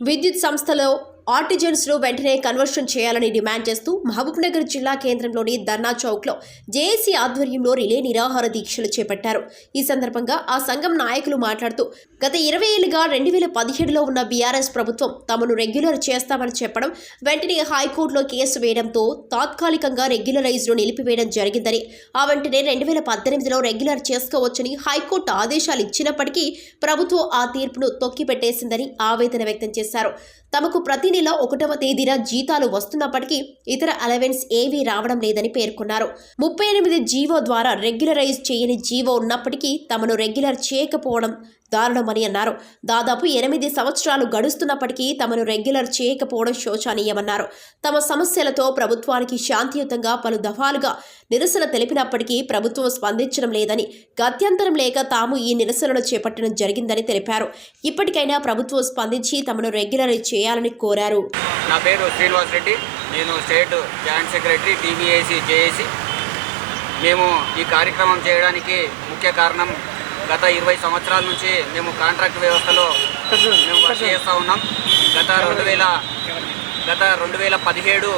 విద్యుత్ సంస్థలో ఆర్టిజన్స్ను వెంటనే కన్వర్షన్ చేయాలని డిమాండ్ చేస్తూ మహబూబ్నగర్ జిల్లా కేంద్రంలోని ధర్నా చౌక్లో జేఏసీ ఆధ్వర్యంలో రిలే నిరాహార దీక్షలు చేపట్టారు. ఈ సందర్భంగా ఆ సంఘం నాయకులు మాట్లాడుతూ గత ఇరవై ఏళ్ళుగా రెండు వేల పదిహేడులో ఉన్న బీఆర్ఎస్ ప్రభుత్వం తమను రెగ్యులర్ చేస్తామని చెప్పడం వెంటనే హైకోర్టులో కేసు వేయడంతో తాత్కాలికంగా రెగ్యులరైజ్ను నిలిపివేయడం జరిగిందని ఆ వెంటనే రెండు వేల పద్దెనిమిదిలో రెగ్యులర్ చేసుకోవచ్చని హైకోర్టు ఆదేశాలు ఇచ్చినప్పటికీ ప్రభుత్వం ఆ తీర్పును తొక్కిపెట్టేసిందని ఆవేదన వ్యక్తం చేశారు. తమకు ప్రతి నెల ఒకటవ తేదీన జీతాలు వస్తున్నప్పటికీ ఇతర అలవెన్స్ ఏవీ రావడం లేదని పేర్కొన్నారు. ముప్పై ఎనిమిది జీవో ద్వారా రెగ్యులరైజ్ చేయని జీవో ఉన్నప్పటికీ తమను రెగ్యులర్ చేయకపోవడం దారుణమని అన్నారు. దాదాపు ఎనిమిది సంవత్సరాలు గడుస్తున్నప్పటికీ తమను రెగ్యులర్ చేయకపోవడం శోచనీయమన్నారు. తమ సమస్యలతో ప్రభుత్వానికి శాంతియుతంగా పలు దఫాలుగా నిరసన తెలిపినప్పటికీ ప్రభుత్వం స్పందించడం లేదని గత్యంతరం లేక తాము ఈ నిరసనలు చేపట్టడం జరిగిందని తెలిపారు. ఇప్పటికైనా ప్రభుత్వం స్పందించి తమను రెగ్యులర్ చేయాలని కోరారు. నా పేరు శ్రీనివాస్ రెడ్డి. నేను state joint secretary TBAC JAC. మేము ఈ కార్యక్రమం చేయడానికి ముఖ్య కారణం గత ఇరవై సంవత్సరాల నుంచి మేము కాంట్రాక్ట్ వ్యవస్థలో మేము వర్క్ చేస్తూ ఉన్నాం. గత రెండు వేల గత రెండు వేల పదిహేడు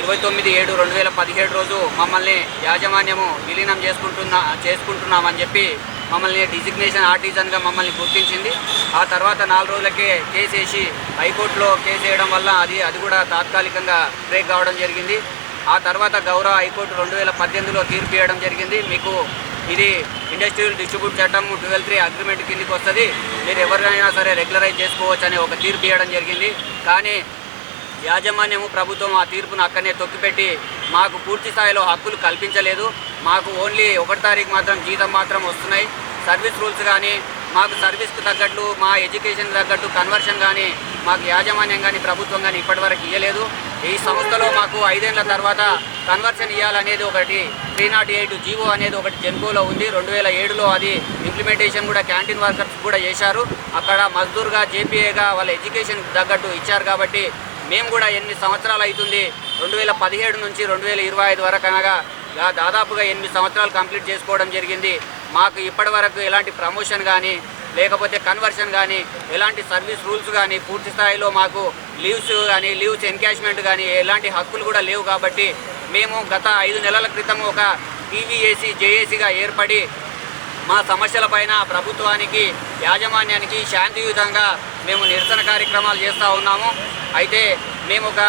ఇరవై తొమ్మిది ఏడు రెండు వేల పదిహేడు రోజు మమ్మల్ని యాజమాన్యము విలీనం చేసుకుంటున్నా చేసుకుంటున్నామని చెప్పి మమ్మల్ని డిజిగ్నేషన్ ఆర్టిజన్గా మమ్మల్ని గుర్తించింది. ఆ తర్వాత నాలుగు రోజులకే కేసు వేసి హైకోర్టులో కేసు వేయడం వల్ల అది అది కూడా తాత్కాలికంగా బ్రేక్ కావడం జరిగింది. ఆ తర్వాత గౌరవ హైకోర్టు రెండు వేల పద్దెనిమిదిలో తీర్పు ఇవ్వడం జరిగింది. మీకు ఇది ఇండస్ట్రియల్ డిస్ట్రిబ్యూట్ చట్టం ట్వెల్వ్ త్రీ అగ్రిమెంట్ కిందకి వస్తుంది. మీరు ఎవరినైనా సరే రెగ్యులరైజ్ చేసుకోవచ్చు అనే ఒక తీర్పు ఇవ్వడం జరిగింది. కానీ యాజమాన్యము ప్రభుత్వం ఆ తీర్పును అక్కడనే తొక్కిపెట్టి మాకు పూర్తి స్థాయిలో హక్కులు కల్పించలేదు. మాకు ఓన్లీ ఒకటి తారీఖు మాత్రం జీతం మాత్రం వస్తున్నాయి. సర్వీస్ రూల్స్ కానీ మాకు సర్వీస్కి తగ్గట్లు మా ఎడ్యుకేషన్ తగ్గట్టు కన్వర్షన్ కానీ మాకు యాజమాన్యం కానీ ప్రభుత్వం కానీ ఇప్పటివరకు ఇవ్వలేదు ఈ సంస్థలో మాకు ఐదేళ్ళ తర్వాత కన్వర్షన్ ఇవ్వాలనేది ఒకటి త్రీ నాట్ ఎయిట్ జీవో అనేది ఒకటి జెన్కోలో ఉంది. రెండు వేల ఏడులో అది ఇంప్లిమెంటేషన్ కూడా క్యాంటీన్ వర్కర్స్ కూడా చేశారు. అక్కడ మజ్దూర్గా జేపీఏగా వాళ్ళ ఎడ్యుకేషన్ తగ్గట్టు ఇచ్చారు కాబట్టి మేము కూడా ఎనిమిది సంవత్సరాలు అవుతుంది? రెండు వేల పదిహేడు నుంచి రెండు వేల ఇరవై ఐదు వరకు అనగా దాదాపుగా ఎనిమిది సంవత్సరాలు కంప్లీట్ చేసుకోవడం జరిగింది. మాకు ఇప్పటి వరకు ఎలాంటి ప్రమోషన్ కానీ లేకపోతే కన్వర్షన్ కానీ ఎలాంటి సర్వీస్ రూల్స్ కానీ పూర్తి స్థాయిలో మాకు లీవ్స్ కానీ లీవ్స్ ఎన్కాష్మెంట్ కానీ ఎలాంటి హక్కులు కూడా లేవు కాబట్టి మేము గత ఐదు నెలల క్రితం ఒక పీవీఏసీ జేఏసీగా ఏర్పడి మా సమస్యలపైన ప్రభుత్వానికి యాజమాన్యానికి శాంతియుతంగా మేము నిరసన కార్యక్రమాలు చేస్తూ ఉన్నాము. అయితే మేము ఒక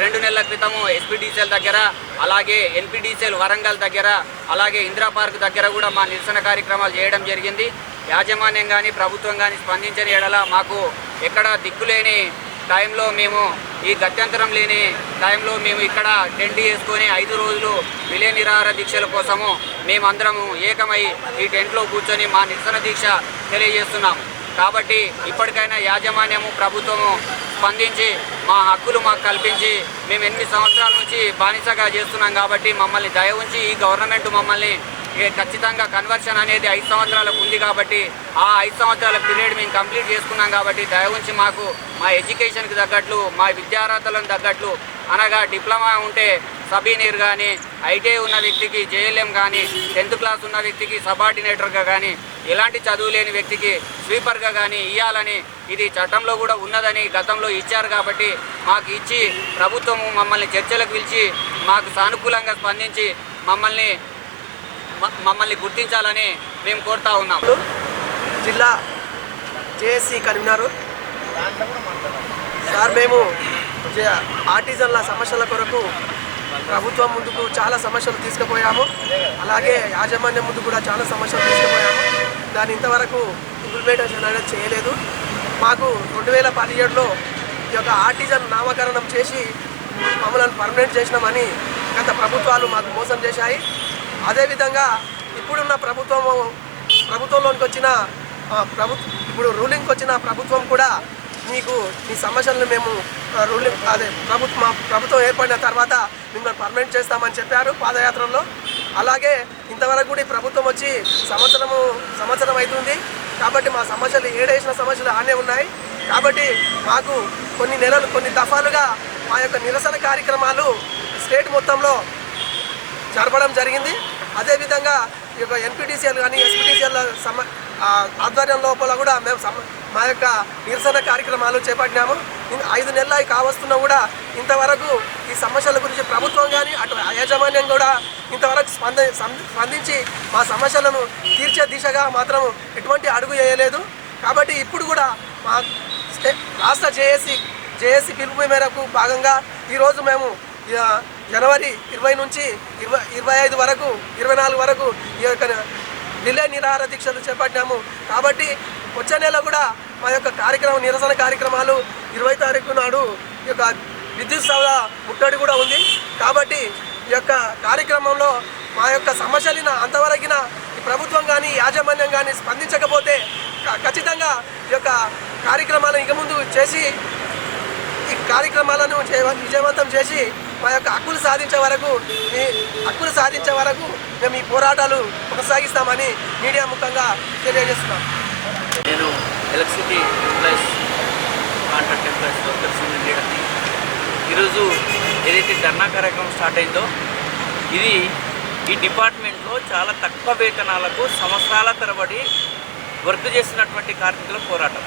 రెండు నెలల క్రితము ఎస్పీడీసీఎల్ దగ్గర అలాగే ఎన్పీడీసీఎల్ వరంగల్ దగ్గర అలాగే ఇందిరా పార్క్ దగ్గర కూడా మా నిరసన కార్యక్రమాలు చేయడం జరిగింది. యాజమాన్యం కానీ ప్రభుత్వం కానీ స్పందించని ఎడల మాకు ఎక్కడ దిక్కులేని టైంలో మేము ఈ గత్యంతరం లేని టైంలో మేము ఇక్కడ టెంట్ వేసుకొని ఐదు రోజులు విలే నిరాహార దీక్షల కోసము మేమందరము ఏకమై ఈ టెంట్లో కూర్చొని మా నిరసన దీక్ష తెలియజేస్తున్నాము కాబట్టి ఇప్పటికైనా యాజమాన్యము ప్రభుత్వము స్పందించి మా హక్కులు మాకు కల్పించి మేము ఎనిమిది సంవత్సరాల నుంచి బానిసగా చేస్తున్నాం కాబట్టి మమ్మల్ని దయ ఉంచి ఈ గవర్నమెంట్ మమ్మల్ని ఖచ్చితంగా కన్వర్షన్ అనేది ఐదు సంవత్సరాలకు ఉంది కాబట్టి ఆ ఐదు సంవత్సరాల పీరియడ్ మేము కంప్లీట్ చేసుకున్నాం కాబట్టి దయ ఉంచి మాకు మా ఎడ్యుకేషన్కి తగ్గట్లు మా విద్యార్హతలను తగ్గట్లు అనగా డిప్లొమా ఉంటే సబీనీర్ కానీ ఐటీఐ ఉన్న వ్యక్తికి జేఎల్ఎం కానీ టెన్త్ క్లాస్ ఉన్న వ్యక్తికి సబార్డినేటర్గా కానీ ఎలాంటి చదువు లేని వ్యక్తికి స్వీపర్గా కానీ ఇవ్వాలని ఇది చట్టంలో కూడా ఉన్నదని గతంలో ఇచ్చారు కాబట్టి మాకు ఇచ్చి ప్రభుత్వము మమ్మల్ని చర్చలకు పిలిచి మాకు సానుకూలంగా స్పందించి మమ్మల్ని మమ్మల్ని గుర్తించాలని మేము కోరుతా ఉన్నాం. జిల్లా జేఏసీ కన్వీనరు. సార్ మేము జ- ఆర్టిజన్ల సమస్యల కొరకు ప్రభుత్వం ముందుకు చాలా సమస్యలు తీసుకుపోయాము. అలాగే యాజమాన్యం ముందు కూడా చాలా సమస్యలు తీసుకుపోయాము. దాని ఇంతవరకు ఇంప్లిమెంటేషన్ అనేది చేయలేదు. మాకు రెండు వేల పదిహేడులో ఈ యొక్క ఆర్టిజన్ నామకరణం చేసి మమ్మల్ని పర్మనెంట్ చేసినామని గత ప్రభుత్వాలు మాకు మోసం చేశాయి. అదేవిధంగా ఇప్పుడున్న ప్రభుత్వము ప్రభుత్వంలోనికి వచ్చిన ప్రభుత్వ ఇప్పుడు రూలింగ్కి వచ్చిన ప్రభుత్వం కూడా మీకు మీ సమస్యలను మేము రూలింగ్ అదే ప్రభుత్వం మా ప్రభుత్వం ఏర్పడిన తర్వాత మిమ్మల్ని పర్మనెంట్ చేస్తామని చెప్పారు పాదయాత్రలో. అలాగే ఇంతవరకు కూడా ఈ ప్రభుత్వం వచ్చి సంవత్సరము సంవత్సరం అవుతుంది. కాబట్టి మా సమస్యలు ఏడేసిన సమస్యలు ఆనే ఉన్నాయి. కాబట్టి మాకు కొన్ని నెలలు కొన్ని దఫాలుగా మా యొక్క నిరసన కార్యక్రమాలు స్టేట్ మొత్తంలో జరపడం జరిగింది. అదేవిధంగా ఈ యొక్క ఎన్పిటిసిఎల్ కానీ ఎస్పిటిసిఎల్ సమ ఆధ్వర్యం లోపల కూడా మేము సమ మా యొక్క నిరసన కార్యక్రమాలు చేపట్టినాము. ఐదు నెలలు అయి కావస్తున్నా కూడా ఇంతవరకు ఈ సమస్యల గురించి ప్రభుత్వం కానీ అటు యాజమాన్యం కూడా ఇంతవరకు స్పంద స్పందించి మా సమస్యలను తీర్చే దిశగా మాత్రం ఎటువంటి అడుగు వేయలేదు. కాబట్టి ఇప్పుడు కూడా మా రాష్ట్ర జేఏసీ జేఏసీ పిలుపు మేరకు భాగంగా ఈరోజు మేము జనవరి ఇరవై నుంచి ఇరవై ఇరవై ఐదు వరకు ఇరవై నాలుగు వరకు ఈ యొక్క నిలయ నిరాహార దీక్షలు చేపట్టాము కాబట్టి వచ్చే నెల కూడా మా యొక్క కార్యక్రమం నిరసన కార్యక్రమాలు ఇరవై తారీఖు నాడు ఈ యొక్క విద్యుత్ సౌధ ముట్టడి కూడా ఉంది. కాబట్టి ఈ యొక్క కార్యక్రమంలో మా యొక్క సమస్యలిన అంతవరకిన ఈ ప్రభుత్వం కానీ యాజమాన్యం కానీ స్పందించకపోతే క- ఖచ్చితంగా ఈ యొక్క కార్యక్రమాలను ఇక ముందు చేసి ఈ కార్యక్రమాలను విజయవంతం చేసి మా యొక్క హక్కులు సాధించే వరకు ఈ హక్కులు సాధించే వరకు మేము ఈ పోరాటాలు కొనసాగిస్తామని మీడియా ముఖంగా తెలియజేస్తున్నాం. నేను electricity employees contract employees workers union లీడర్ని ఈరోజు ఏదైతే ధర్నా కార్యక్రమం స్టార్ట్ అయిందో ఇది ఈ డిపార్ట్మెంట్లో చాలా తక్కువ వేతనాలకు సంవత్సరాల తరబడి వర్క్ చేసినటువంటి కార్మికుల పోరాటం.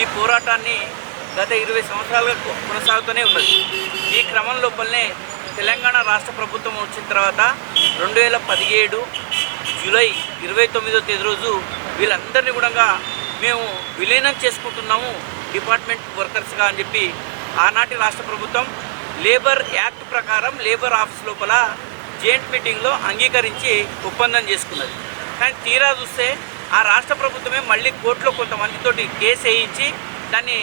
ఈ పోరాటాన్ని గత ఇరవై సంవత్సరాలుగా కొనసాగుతూనే ఉన్నది. ఈ క్రమం లోపలనే తెలంగాణ రాష్ట్ర ప్రభుత్వం వచ్చిన తర్వాత రెండు వేల పదిహేడు జూలై ఇరవై తొమ్మిదో తేదీ రోజు వీళ్ళందరినీ కూడా మేము విలీనం చేసుకుంటున్నాము డిపార్ట్మెంట్ వర్కర్స్గా అని చెప్పి ఆనాటి రాష్ట్ర ప్రభుత్వం లేబర్ యాక్ట్ ప్రకారం లేబర్ ఆఫీస్ లోపల జాయింట్ మీటింగ్లో అంగీకరించి ఒప్పందం చేసుకున్నది. కానీ తీరా చూస్తే ఆ రాష్ట్ర ప్రభుత్వమే మళ్ళీ కోర్టులో కొంతమందితోటి కేసు వేయించి దాన్ని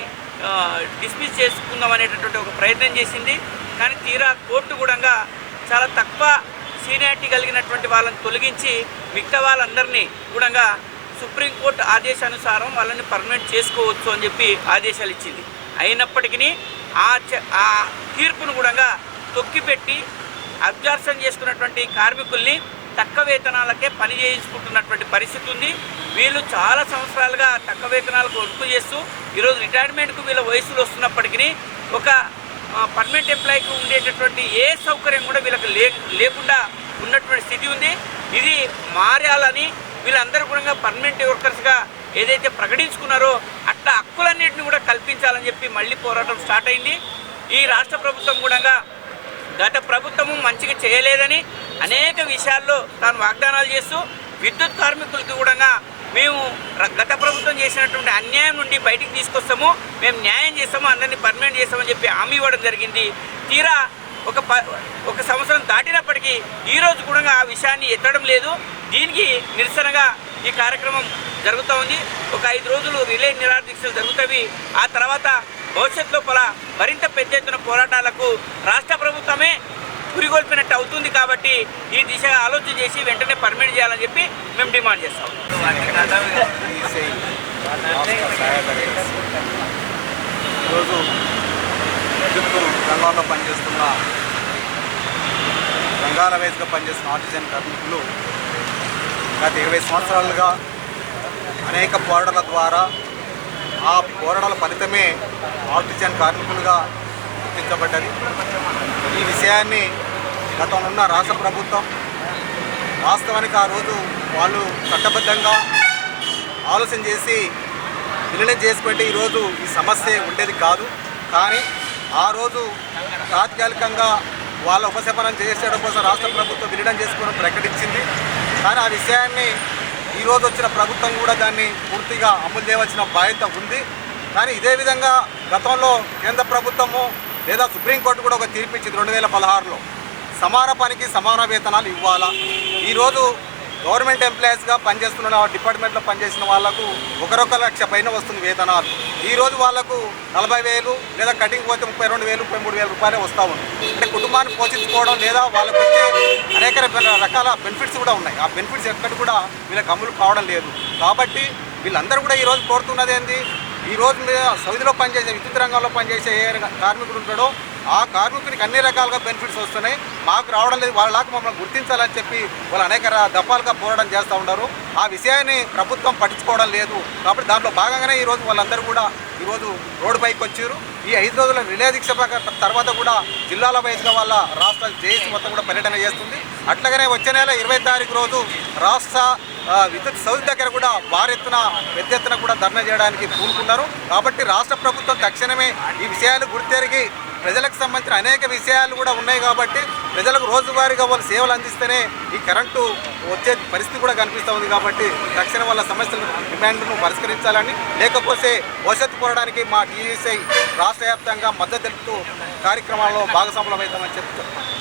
డిస్మిస్ చేసుకుందాం అనేటటువంటి ఒక ప్రయత్నం చేసింది. కానీ తీరా కోర్టు కూడా చాలా తక్కువ సీనియారిటీ కలిగినటువంటి వాళ్ళని తొలగించి మిగతా వాళ్ళందరినీ కూడా సుప్రీంకోర్టు ఆదేశానుసారం వాళ్ళని పర్మనెంట్ చేసుకోవచ్చు అని చెప్పి ఆదేశాలు ఇచ్చింది. అయినప్పటికీ ఆ చ- ఆ తీర్పును కూడా తొక్కిపెట్టి అబ్జర్షన్ చేసుకున్నటువంటి కార్మికుల్ని తక్కువ వేతనాలకే పని చేయించుకుంటున్నటువంటి పరిస్థితి ఉంది. వీళ్ళు చాలా సంవత్సరాలుగా తక్కువ వేతనాలకు వర్క్ చేస్తూ ఈరోజు రిటైర్మెంట్కు వీళ్ళ వయసులు వస్తున్నప్పటికీ ఒక పర్మనెంట్ ఎంప్లాయీకి ఉండేటటువంటి ఏ సౌకర్యం కూడా వీళ్ళకి లే లేకుండా ఉన్నటువంటి స్థితి ఉంది. ఇది మారాలని వీళ్ళందరూ కూడా పర్మనెంట్ వర్కర్స్గా ఏదైతే ప్రకటించుకున్నారో అట్లా హక్కులన్నింటినీ కూడా కల్పించాలని చెప్పి మళ్ళీ పోరాటం స్టార్ట్ అయింది. ఈ రాష్ట్ర ప్రభుత్వం కూడా గత ప్రభుత్వము మంచిగా చేయలేదని అనేక విషయాల్లో తాను వాగ్దానాలు చేస్తూ విద్యుత్ కార్మికులకి కూడా మేము గత ప్రభుత్వం చేసినటువంటి అన్యాయం నుండి బయటికి తీసుకొస్తాము మేము న్యాయం చేస్తాము అందరినీ పర్మనెంట్ చేస్తామని చెప్పి హామీ ఇవ్వడం జరిగింది. తీరా ఒక ప ఒక సంవత్సరం దాటినప్పటికీ ఈ రోజు కూడా ఆ విషయాన్ని ఎత్తడం లేదు. దీనికి నిరసనగా ఈ కార్యక్రమం జరుగుతూ ఉంది. ఒక ఐదు రోజులు రిలే నిరాదీక్షలు దీక్షలు జరుగుతాయి ఆ తర్వాత భవిష్యత్ లోపల మరింత పెద్ద ఎత్తున పోరాటాలకు రాష్ట్ర ప్రభుత్వమే పురిగొల్పినట్టు అవుతుంది కాబట్టి ఈ దిశగా ఆలోచన చేసి వెంటనే పర్మిట్ చేయాలని చెప్పి మేము డిమాండ్ చేస్తాం. ఈరోజు విద్యుత్ పనిచేస్తున్న రంగాల వేస్గా పనిచేస్తున్న ఆర్టిజన్ కార్మికులు గత ఇరవై సంవత్సరాలుగా అనేక పోరాటాల ద్వారా ఆ పోరాటాల ఫలితమే ఆర్టిజన్ కార్మికులుగా గుర్తించబడ్డది. ఈ విషయాన్ని గతంలో ఉన్న రాష్ట్ర ప్రభుత్వం వాస్తవానికి ఆ రోజు వాళ్ళు చట్టబద్ధంగా ఆలోచన చేసి విలీనం చేసుకుంటే ఈరోజు ఈ సమస్య ఉండేది కాదు. కానీ ఆ రోజు తాత్కాలికంగా వాళ్ళ ఉపశమనం చేసేయడం కోసం రాష్ట్ర ప్రభుత్వం విలీనం చేసుకోవడం ప్రకటించింది. కానీ ఆ విషయాన్ని ఈరోజు వచ్చిన ప్రభుత్వం కూడా దాన్ని పూర్తిగా అమలు చేయవలసిన బాధ్యత ఉంది. కానీ ఇదే విధంగా గతంలో కేంద్ర ప్రభుత్వము లేదా సుప్రీంకోర్టు కూడా ఒక తీర్పు ఇచ్చింది రెండు వేల పదహారులో. సమాన పనికి సమాన వేతనాలు ఇవ్వాలా? ఈరోజు గవర్నమెంట్ ఎంప్లాయీస్గా పనిచేస్తున్న డిపార్ట్మెంట్లో పనిచేసిన వాళ్ళకు ఒకరొక లక్ష పైన వస్తుంది వేతనాలు. ఈరోజు వాళ్ళకు వాళ్ళకు నలభై వేలు లేదా కటింగ్ పోతే ముప్పై రెండు వేలు ముప్పై మూడు వేల రూపాయలే వస్తూ ఉన్నాయి అంటే కుటుంబాన్ని పోషించుకోవడం లేదా వాళ్ళకు వచ్చే అనేక రకాల బెనిఫిట్స్ కూడా ఉన్నాయి. ఆ బెనిఫిట్స్ ఎక్కడ కూడా వీళ్ళకి అమలు కావడం లేదు. కాబట్టి వీళ్ళందరూ కూడా ఈరోజు కోరుతున్నది ఏంది? ఈ రోజు మీద సౌదీలో పనిచేసే విద్యుత్ రంగంలో పనిచేసే ఏ కార్మికుడు ఉంటాడో ఆ కార్మికునికి అన్ని రకాలుగా బెనిఫిట్స్ వస్తున్నాయి. మాకు రావడం లేదు వాళ్ళలాగా మమ్మల్ని గుర్తించాలని చెప్పి వాళ్ళు అనేక దఫాలుగా పోరాటం చేస్తూ ఉన్నారు. ఆ విషయాన్ని ప్రభుత్వం పట్టించుకోవడం లేదు. కాబట్టి దాంట్లో భాగంగానే ఈరోజు వాళ్ళందరూ కూడా ఈరోజు రోడ్డు పైకి వచ్చారు. ఈ ఐదు రోజుల రిలే దీక్ష తర్వాత కూడా జిల్లాల వయసులో వాళ్ళ రాష్ట్ర జేఏసీ మొత్తం కూడా పర్యటన చేస్తుంది. అట్లాగనే వచ్చే నెల ఇరవై తారీఖు రోజు రాష్ట్ర విద్యుత్ సౌధ దగ్గర కూడా భారీ ఎత్తున పెద్ద ఎత్తున కూడా ధర్నా చేయడానికి పూనుకున్నారు. కాబట్టి రాష్ట్ర ప్రభుత్వం తక్షణమే ఈ విషయాలు గుర్తెరిగి ప్రజలకు సంబంధించిన అనేక విషయాలు కూడా ఉన్నాయి కాబట్టి ప్రజలకు రోజువారీగా వాళ్ళు సేవలు అందిస్తేనే ఈ కరెంటు వచ్చే పరిస్థితి కూడా కనిపిస్తూ ఉంది కాబట్టి తక్షణ వాళ్ళ సమస్యలు డిమాండ్ను పరిష్కరించాలని లేకపోతే భవిష్యత్తు కోరడానికి మా టీఎస్ఐ రాష్ట్ర వ్యాప్తంగా మద్దతు తెలుపుతూ కార్యక్రమాల్లో భాగస్వాములమవుతామని చెప్తారు